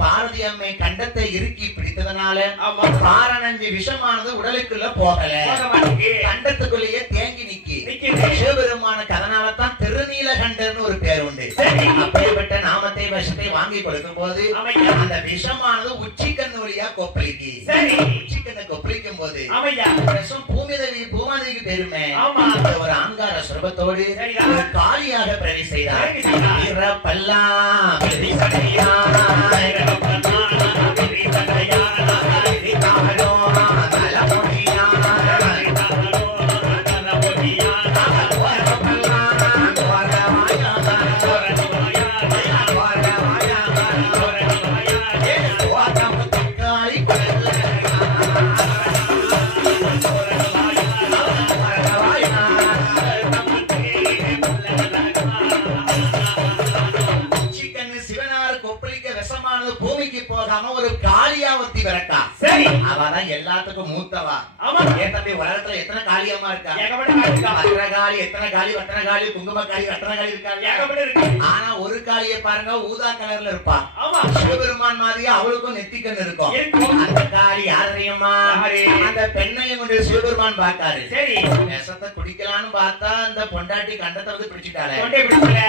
பாரதி அம்மை கண்டத்தை இறுக்கி பிடித்ததனால பாரணஞ்சி விஷமானது உடலுக்குள்ள போகல, கண்டத்துக்குள்ளேயே தேங்கி நிக்கி சிவபெருமானுக்கு. அதனாலதான் திருநீலகண்டர்னு ஒரு பேர் உண்டு. அப்படிப்பட்ட நாமத்தை விஷத்தை வாங்கி கொடுக்கும் போது அந்த விஷமானது உச்சிக்கண்ணு வழியா கொப்பளிக்கு. உச்சிக்கண்ணை கொப்பளிக்கும் போது விஷம் பூமாதேவிக்கு பெருமை. ஒரு ஆங்கார சுரபத்தோடு காளியாக பிரவி செய்தார். பூமிக்கு போகாம ஒரு காளியாவத்தி பிறக்கா. அவதான் எல்லாத்துக்கும் மூத்தவா. ஏன் தம்பி, உலகத்துல எத்தனை காளியம்மா இருக்கா? வட்டகாளி, எத்தனை காளி, வட்டகாளி, குங்குமக்காளி, ரத்தனகாளி இருக்காங்க. ஆனா ஒரு காளியை பாருங்க, ஊதா கலர்ல இருப்பா. சிவபெருமான் மாதிரியே அவளுக்கும் நெத்திக்கண் இருக்கும். அந்த காளி யாரையுமா? அந்த பெண்ணையும் கொண்டு சிவபெருமான் பார்த்தாரு. விஷத்தை குடிக்கலான்னு பார்த்தா அந்த பொண்டாட்டி கண்டத்தை வந்து பிடிச்சிட்டாரு.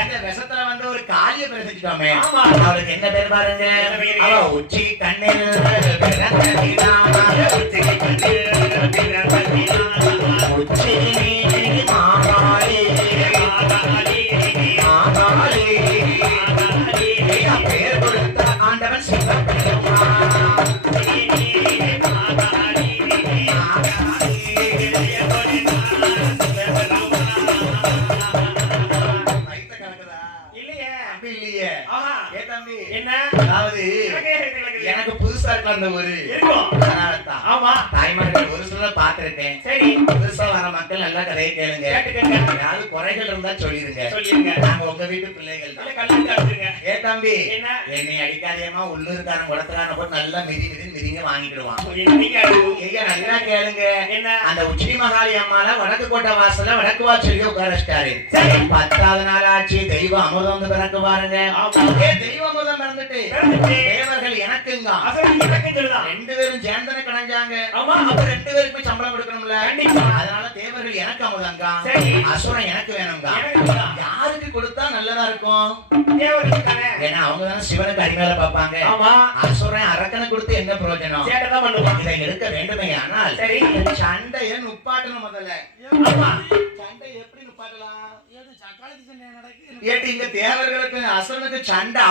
இந்த விஷத்துல வந்து ஒரு காளியை பிரிச்சுட்டோமே, அவளுக்கு என்ன பேர் பாருங்க? உச்சி கண்ணில் உச்சி மாகாளி பேர் கொடுத்த ஆண்டவன் சிவபெருமான். எனக்கு புதுசா இருக்க அந்த ஒரு தாய்மார்கள் ஒரு சில பாத்திருக்கேன். புதுசா வர மக்கள் நல்லா கதையை கேளுங்க. ஏதாவது குறைகள் இருந்தா சொல்லிருங்க. நாங்க உங்க வீட்டு பிள்ளைகள் தான். ஏ தம்பி, என்னை அடிக்காதேமா, உள்ளூர்காரன் குளத்துக்காரன் போட்டு நல்லா மிதிங்க வாங்கிடுவான். நல்லா கேளுங்க. அந்த உச்சி மகாளி அம்மால வடக்கு கோட்டை வாசல்ல வடக்கு வாசல்ல உட்கார வச்சிட்டாரு. 10வது நாள் ஆச்சு. தெய்வம் அமுதம் வந்து பிறக்கு பாருங்க. தெய்வம் அமுதம் பிறந்துட்டு தேவர்கள் எனக்குங்க 2 பேரும் சேர்ந்தனை கடைஞ்சாங்க. அப்ப 2 பேருக்கு சம்பளம் கொடுக்கணும்ல. அதனால தேவர்கள் எனக்கு அமுதங்க, அசுரன் எனக்கு வேணுங்க. யாருக்கு கொடுத்தா நல்லதா இருக்கும்? ஏன்னா அவங்கதான் சிவனுக்கு அடிமையில பார்ப்பாங்க. அசுரன் அரக்கனை கொடுத்து என்ன பிரயோஜனம்? இதை எடுக்க வேண்டுமே. ஆனால் சண்டைய நுப்பாட்டணும். முதல்ல சண்டை எப்படி நுப்பாட்டலாம்? இங்க தேவர்களுக்கு அசுரனுக்கு சண்டை